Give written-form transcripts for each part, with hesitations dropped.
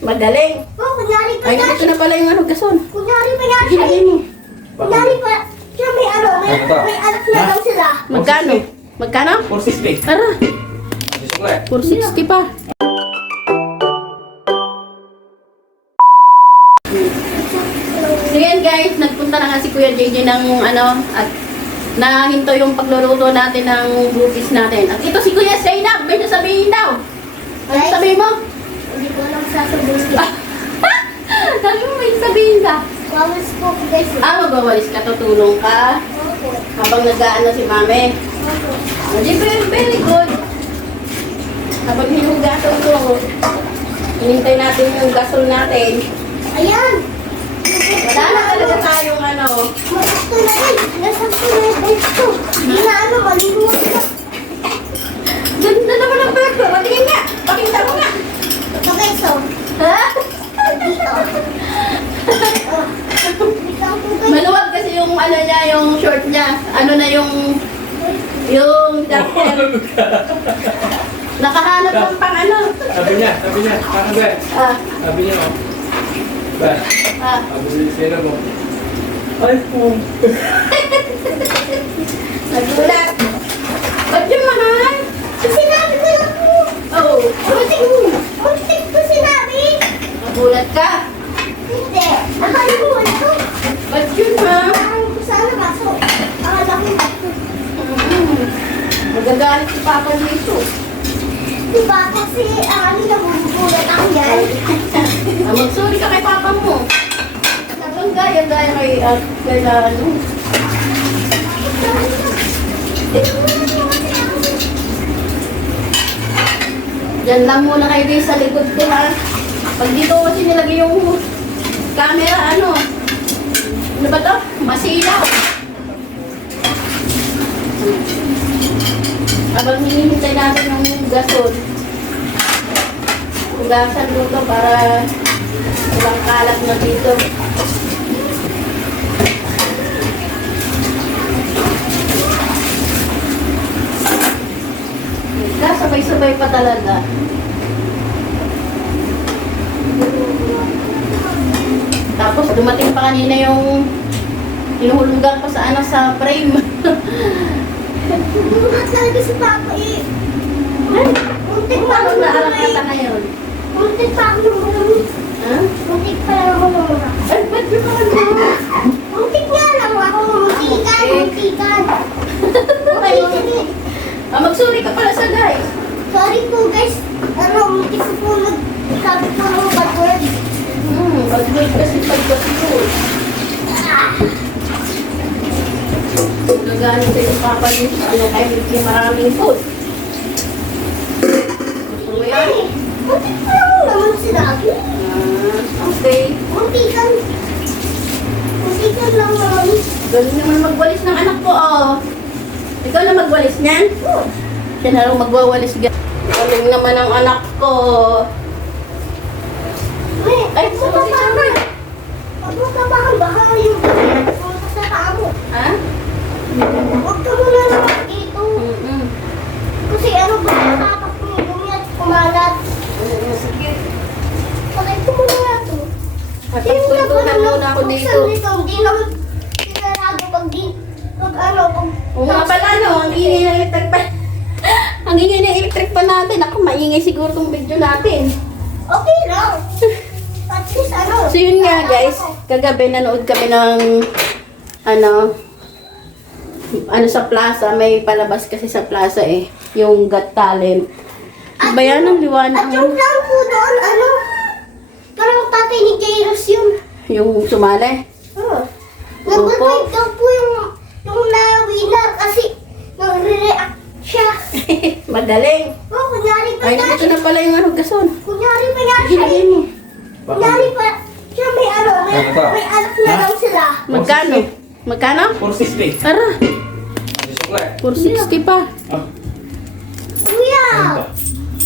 Magaling. Oh, kunyari pa Ay, yan. ito na pala yung ano, gason. Kunyari pa yan. Ilagay mo. Kunyari pa. Siya may ano, may anak na daw sila. Magkano? Magkano? 460. Tara, Sukle. 460 pa. So yan guys, nagpunta na nga si Kuya JJ ng ano, at nahinto yung pagluluto natin ng bupis natin. At ito si Kuya Zainab, may sasabihin daw. Ano Guys? sabihin mo? Hindi ko lang sasabihin. Sabi mo may sabihin ka. Wawas po guys. Magwawalis ka, tutulong ka. Opo. Habang nag-aano si mami. Opo. Very, very good. Habang hinugasan ko, hinintay natin yung gasol natin. Ayan. Wala na talaga tayong ano. Gusto na rin. Nasaan ko na yung gusto. Hindi na ano, malimuot na. Ganda naman ang burger. Patingin nga. Pakita mo nga. Ito guys, oh. Ha? Dito. Oh. Dito ang po guys. Maluwag kasi yung ano niya, yung short niya. Ano na yung jacket. Nakahanap ng pang ano. Sabi niya. Kaka ba? Ah, Sabi niya, oh. Ba? ah. Sabi niya mo. Ay, po. Nagulat. Ba't yung mahal? Sinabi ko lang po. Oh, Muntik ko sinabi. nagulat ka. Hindi. Nakalimutan ko. Ba't yun ha? Nakalimutan ko sana kaso. Akala ko Magagalit si Papa dito. diba kasi ano nabubulat ako yan. Magsuri ka kay Papa mo. Sabang gaya-gaya kay ano. Diyan lang muna kayo din sa likod ko ha. Pag dito kasi nilagay yung camera, ano ba to? Masilaw. Habang hinihintay natin yung gasol, hugasan luto para walang kalat na dito. Sabay-sabay pa talaga. Tapos dumating pa kanina yung hinuhulugan pa sa ano sa frame. Bumat talaga si Papa eh. Muntik pa ako Naarak naman na ngayon. Muntik pa ako naman. Ha? Muntik pa lang ako naman. Ay, ba't yung mga naman? Muntik nga lang ako. Muntikan. Magsuri ka pala sa guys. Sorry po guys. Muntik ko po nagsabi po ng bad word. Pag-wait kasi pag-gasol. Nagalit sa yung papa dito. Ano kayo, hindi maraming food. Gusto mo yan? Muntik pa lang ako naman sinabi. Okay. Muntikan lang naman. Galing naman magwalis ng anak ko, oh. Ikaw na magwalis niyan? Siya na lang magwawalis. Galing naman ang anak ko. Ay, Sa baka. Pag matabahan, baka yung sa paa mo. Ha? Huwag ka muna naman dito. Mm-mm. Kasi ano ba nakakap mo yung at kumalat. Sige. Bakit ko muna nga ito? Pagpuntuhan muna ako dito. Hindi naman sinarado pag ano, Oo nga pala, no? Ang ingay ng electric pa. Ang ingay ng electric pa natin. Ako, maingay siguro tong video natin. okay lang. At least ano. So yun nga guys, kagabi nanood kami ng ano sa plaza, may palabas kasi sa plaza eh, yung Got Talent. Ba yan ang liwanag? At yung lang po doon, ano, parang tatay ni Jairus yun. Yung sumali? Oh. Nag-react daw po yung na-winner kasi nag-react siya. Magaling. Oh, kunyari pa Ay, yan. dito na pala yung ano, gason. Kunyari pa yan siya. Ilagay mo. Kunyari pa siya may ano, Ano to? may anak na daw sila. Magkano? Magkano? 460. Tara, Sukle. 460 pa. Ah, Kuya,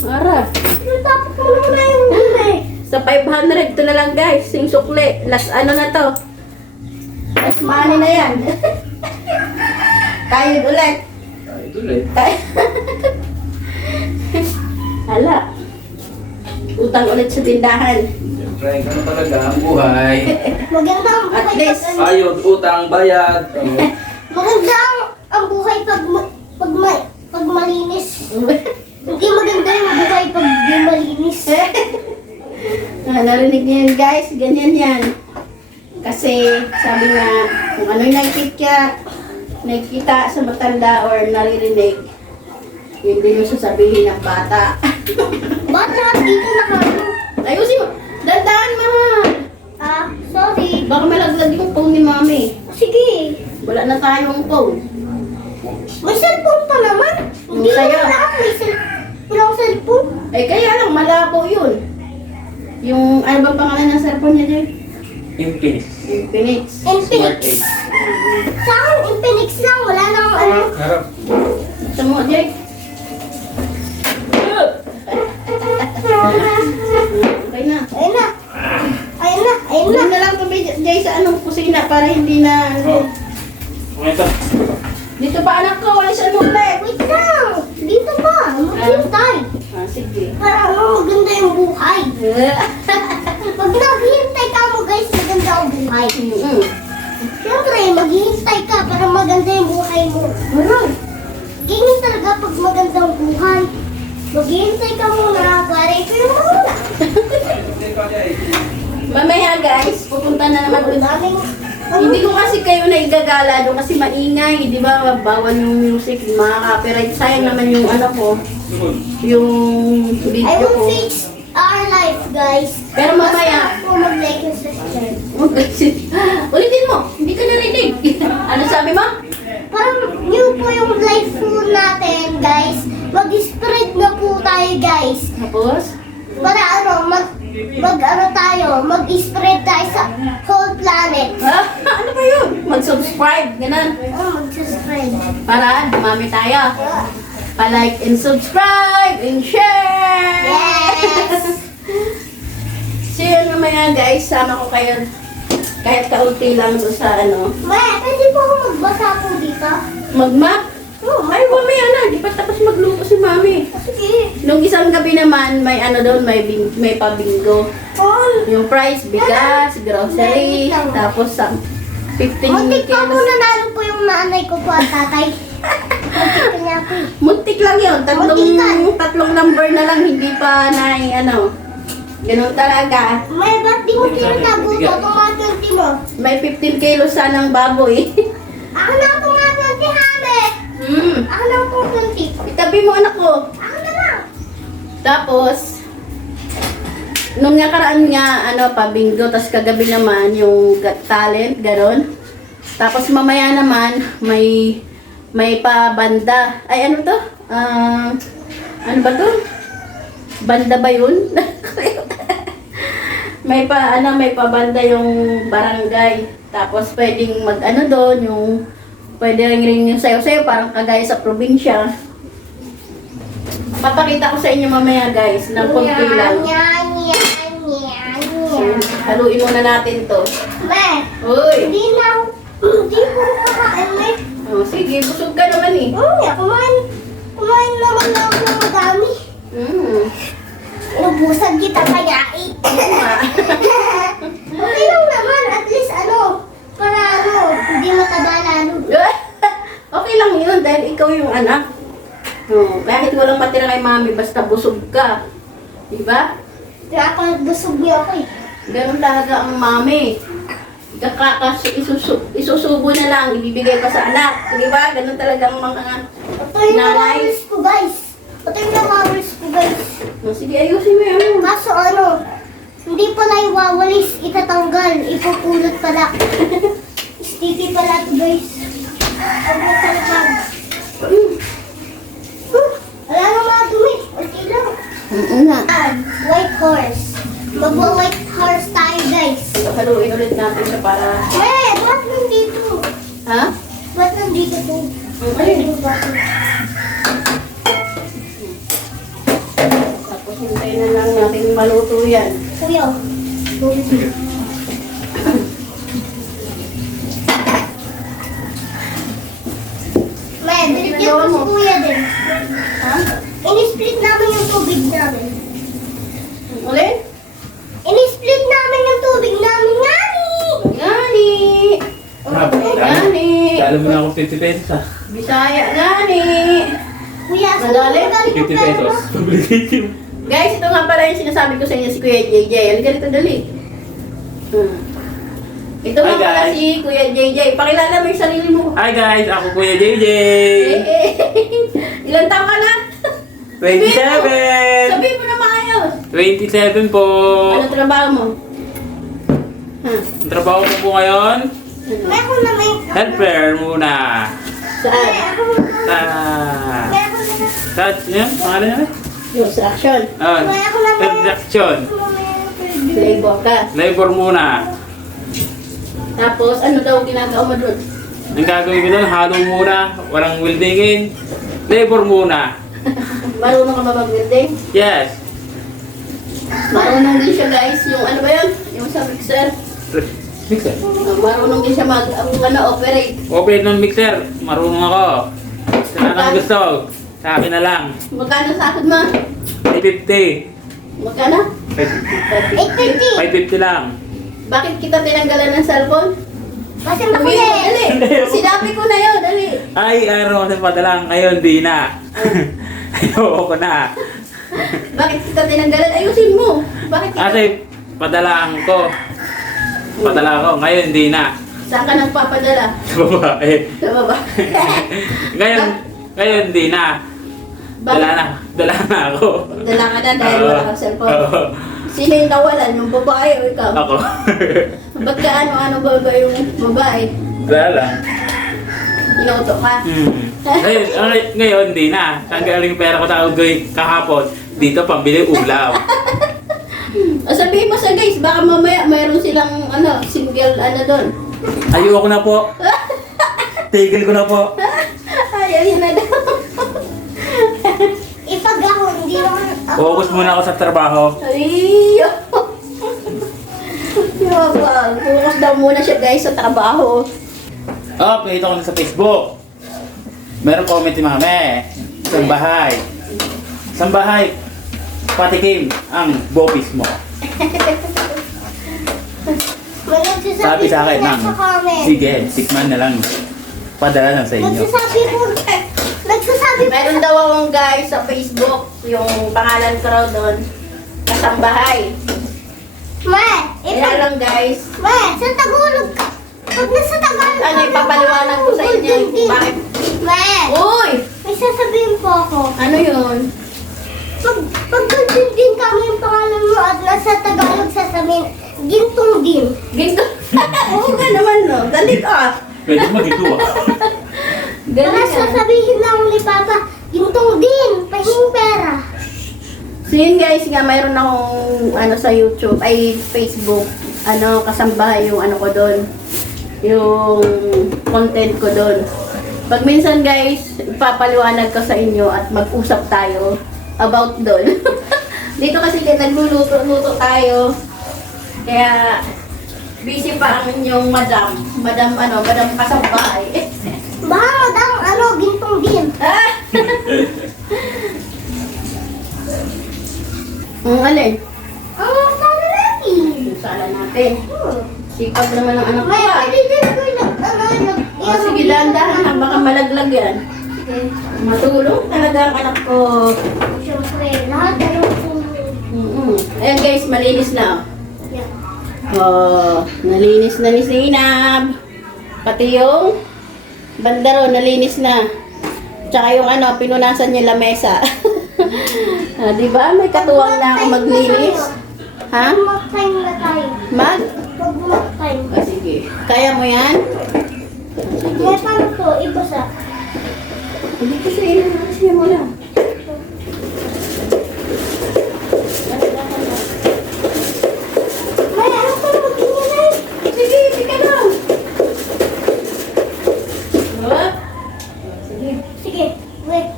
Tara. yung tapos mo na yung gulay. Sa 500, ito na lang guys, yung sukle. Last ano na to? Last money na yan. Kayo ulit. ito ulit. Hala. utang ulit sa tindahan. Siyempre, ganun talaga ang buhay. Maganda ang At buhay least. pag ano. Ayod, utang, bayad. Maganda ang buhay pag malinis. Hindi maganda yung buhay pag di malinis. Narinig niyo yun guys, ganyan yan. Kasi sabi nga, kung ano yung nakikita sa matanda or naririnig, yun din yung sasabihin ng bata. Ba't lahat dito nakano? Ayusin mo, dandahan mo. Ah, sorry. Baka malaglag yung phone ni mami. Sige. Wala na tayong phone. May cellphone pa naman. Hindi Yung sa'yo. naman ako may walang cellphone. Eh kaya lang, malabo yun. Yung, ano bang pangalan ng cellphone niya dyan? Infinix. Infinix. Infinix. Smart 8. Sa akin, Infinix lang. Wala nang ano. Harap. Sa mo, Jake. Okay na. Ayun na. Ayun na. Ayun na. Doon na lang kami, Jay, sa anong kusina para hindi na... Oh. Okay ito. Dito pa anak ko, walis ano ulit. Wait lang. Dito pa. Maghintay. Ah, sige. Para ano, maganda yung buhay. Pag naghihintay ka mo guys, maganda ang buhay. Siyempre, maghihintay ka para maganda yung buhay mo. Alright. Ganyan talaga pag maganda ang buhay. Maghihintay ka muna, pare ko yung muna. Mamaya guys, pupunta na naman ulit. Daming, Hindi ko kasi kayo na igagala doon kasi maingay, di ba? Bawal yung music, mga copyright. Sayang naman yung ano ko, yung I video will ko. fix our life, guys. Pero mamaya, Basta ako mag-like yung subscribe. ulitin mo, hindi ka narinig. Ano sabi mo? Parang new po yung life po natin, guys. Mag-spread na po tayo, guys. Tapos? Para ano, mag-spread tayo sa whole planet. Ha? Ano ba yun? Mag-subscribe, ganun. Mag-spread. Para dumami tayo. Pa-like and subscribe and share! Yes! So yun mamaya guys, sama ko kayo kahit kaunti lang doon sa ano. Maya, pwede po ako magbasa po dito? Mag-map? Oh, ay mamaya na, di pa tapos magluto si mami. Sige. Nung isang gabi naman, may ano doon, may pabingo. Paul. Yung price, bigas, grocery, tapos 15 Muntik pa po kilos. nanalo po yung nanay ko po at tatay. Muntik pa niya po eh. Muntik lang yun, Muntikan. tatlong number na lang, hindi pa na ano. Ganun talaga. May ba't di mo tinatago to? Tumatunti mo. May 15 kilos sanang baboy. Ako na ang tumatunti, Hame. Ako na ang tumatunti. Itabi mo anak ko. Ako na lang. Tapos, nung nakaraan nga, ano, pabingo, tas kagabi naman, yung Got Talent, gano'n. Tapos mamaya naman, may pa-banda. Ay, ano to? Ano ba to? Banda ba yun? may pa-banda yung barangay. Tapos pwedeng mag-ano doon, yung pwede rin yung sayo-sayo, parang kagaya sa probinsya. Papakita ko sa inyo mamaya guys, ng konti lang. Yan. Haluin muna natin to. Me, Uy! hindi po kakain eh. Oh, sige, busog ka naman eh. Kumain naman na ako ng madami. Inubusan kita kaya eh. Okay lang naman, at least ano, para ano, hindi mataba lalo. Okay lang yun dahil ikaw yung anak. Oh, kahit walang matira kay mami, basta busog ka. Diba? Kaya ako busog niya ako eh. Ganun talaga ang mami. Isusubo na lang, ibibigay pa sa anak. Diba? Ganun talaga ang mga Ito yung nanay. nawawalis ko guys. Ito yung nawawalis ko guys. Oh, sige, ayusin mo yan. Kaso ano, hindi pala iwawalis, itatanggal, ipupulot pala. Sticky pala ito guys. Ano talaga? Wala nang mga dumi. Okay lang. Na. White horse. Magwa-white horse tayo guys. Haluin ulit natin siya para... Ba't nandito? Ha? Ba't nandito to? Ayun. Bakit? Tapos hintayin na lang natin maluto yan. Kuya. May, binigyan ko si kuya din. Ha? In-split namin yung tubig namin. Ulit? In-split namin yung tubig namin, Ngani! Ngani! Ngani! Alam mo na ako 50 pesos ah. Bisaya ngani! Kuya, saan Madali? mo galing yung 50 pera pesos. mo? Publication. Guys, ito nga pala yung sinasabi ko sa inyo si Kuya JJ. Halika dito, dali. Ito Hi, nga pala guys. si Kuya JJ. Pakilala mo yung sarili mo. Hi guys, ako Kuya JJ. Ilan taon ka na? 27! Sabihin mo na maayos. 27 po. Ano trabaho mo? Ha? Ang trabaho ko po ngayon, Meron na may... helper muna. Saan? Meron na... Sa, yun, pangalan niya? Yung sa action. Production. Labor ka. Labor muna. Tapos, ano daw ginagawa mo doon? Ang gagawin ko doon, halo muna, walang weldingin. Labor muna. Marunong ka ba mag-building? Yes. Marunong din siya guys. Yung ano ba yun? Yung sa mixer. Mixer. Marunong din siya operate. Operate ng mixer. Marunong ako. Saan ang gusto? Sa akin na lang. Magkano sa akin ma? 550. Magkano? 850. 550 lang. Bakit kita tinanggalan ng cellphone? Kasi Dali, makulit. dali. Sinabi ko na yun, dali. Ay, araw sa padala. Ngayon, di na. Ayoko na. Bakit kita tinanggalan? Ayusin mo. Bakit kita? Kasi, padalaan ko. Padala ko. Ngayon, di na. Saan ka nagpapadala? Sa babae. Sa baba. Ngayon, di na. Dala na ako. Dala ka na dahil wala kang cellphone. Oo. Sino yung nawalan? Yung babae o ikaw? Ako. Ba't ka ano ba yung babae? Wala lang. Inuto ka? Ngayon, di na. Saan galing yung pera ko tawag kahapon? Dito, pambili ulam. O sabihin mo sa guys, baka mamaya mayroon silang single doon. Ayoko na po. Tigil ko na po. Ayaw yun na daw. Ipag ako, hindi naman ako. Focus muna ako sa trabaho. Ay, yabang. Focus daw muna siya guys sa trabaho. Oh, pakita ko na sa Facebook. Meron comment ni Mame. Isang bahay. Isang bahay. Patikim ang bopis mo. May nagsasabi Sabi sa akin, po na ma'am. sa comment. Sige, tikman na lang. Padala lang sa inyo. Nagsasabi po. Meron daw akong guys sa Facebook, yung pangalan ko raw doon, kasambahay. Kaya lang guys, Sa Tagalog ka. Pag nasa Tagalog ano ipapaliwanag ko sa inyo kung bakit. Uy! May sasabihin po ako. Ano yun? Pag din kami yung pangalan mo at nasa Tagalog sasabihin, gintong din. Ginto. Oo nga naman no. Dali ka. Pwede magito ah. Galing Para ka. sasabihin lang ni Papa, gintong din, pahing pera. So yun guys, nga mayroon akong sa YouTube, ay Facebook, kasambahay yung ko doon. Yung content ko doon. Pag minsan guys, ipapaliwanag ko sa inyo at mag-usap tayo about doon. Dito kasi nagluluto-luto tayo. Kaya busy pa ang inyong madam kasambahay. Baka madang gintong din. Ang alin? Ang sana natin. Yung sala natin. Sipag naman ng anak ko. May ah. pwede din ko Oh, sige, dahan-dahan lang. Baka malaglag yan. Matulog talaga ang anak ko. Siyempre, lahat Ayan guys, malinis na. Yan. Oh, nalinis na ni Zainab. Pati yung bandaro, nalinis na. Tsaka yung pinunasan niya lamesa. Di ba? May katuwang na ako maglinis. Ha? Mag-time na tayo. Mag-time. Ah, sige. Kaya mo yan? Sige. May paano to? Ibasa. Hindi kasi inanas niya mo lang. May ano pa mag-inilay? Sige, tika lang. What? Sige. Sige, wait.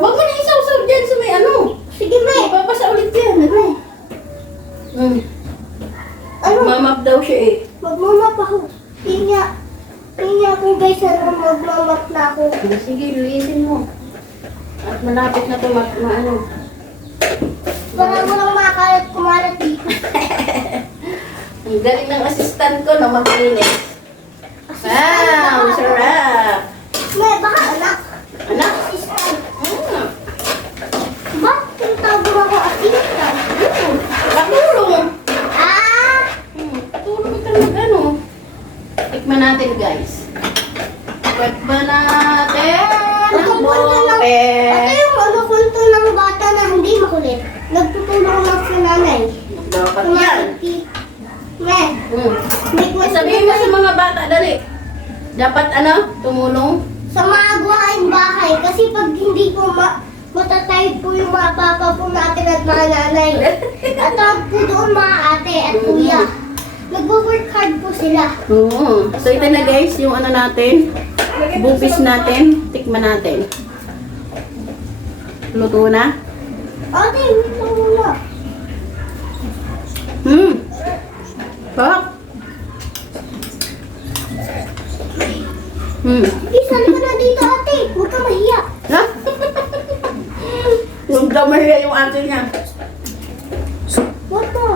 Huwag mo na isaw-saw dyan sa may Sige, may. Papasa ulit yan. Ano? Mamap daw siya eh. Magmamap ako. Tingnan ako guys, magmamap na ako. Sige, lilisin mo. At malapit na ito Para walang makalat kumalat dito. Ang galing ng assistant ko na maglinis. Wow, sarap. May baka anak. Anak. Assistant. Mm. Ba't tinatawag mo ako assistant? Patulong. Ah! Patulong ka mag ano. Tikman natin guys. Tikman natin. Ano Ang kwento ng... bope. Ito yung ano kwento ng bata na hindi makulit. Nagtutulong lang sa nanay. Dapat yan. Meh, may kwento Sabihin mo sa mga bata, dali. Dapat ano? Tumulong. sa mga gawaing bahay. Kasi pag hindi po matatay po yung mga papa po natin at mga nanay. At tawag po doon mga ate at kuya. Nagwo-work hard po sila. Oo. So ito na guys, yung ano natin. Bupis natin. Tikman natin. Luto na. Ate, wait lang muna. Pak. Isal ka na dito ate. Huwag ka mahiya. Ha? Yung damaya yung ate niya. Huwag ka.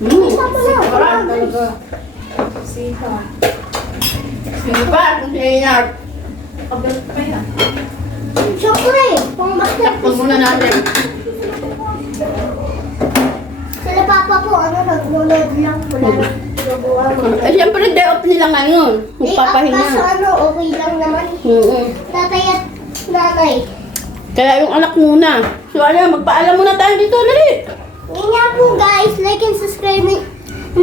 Sarap Sarap talaga. Sipa. Sipa, kung siya niya. Kabalit pa yan. Siyempre, pang basket. Takpan muna natin. Sila papa po, ano, nag-load lang. Wala na ginagawa. Eh, siyempre, day off nila ngayon. Eh, Magpapahinga. kaso ano, okay lang naman. Tatay at nanay. Kaya yung anak muna. So, ano, magpaalam muna tayo dito. Dali. Yun nga po guys, like and subscribe na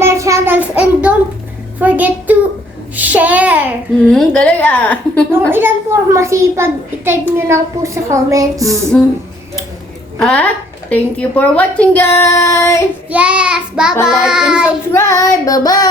our channels and don't forget to share. Galing ah. Kung ilan po masipag, i-type nyo lang po sa comments. At, thank you for watching guys. Yes, Pa-like and bye-bye! subscribe. Bye-bye.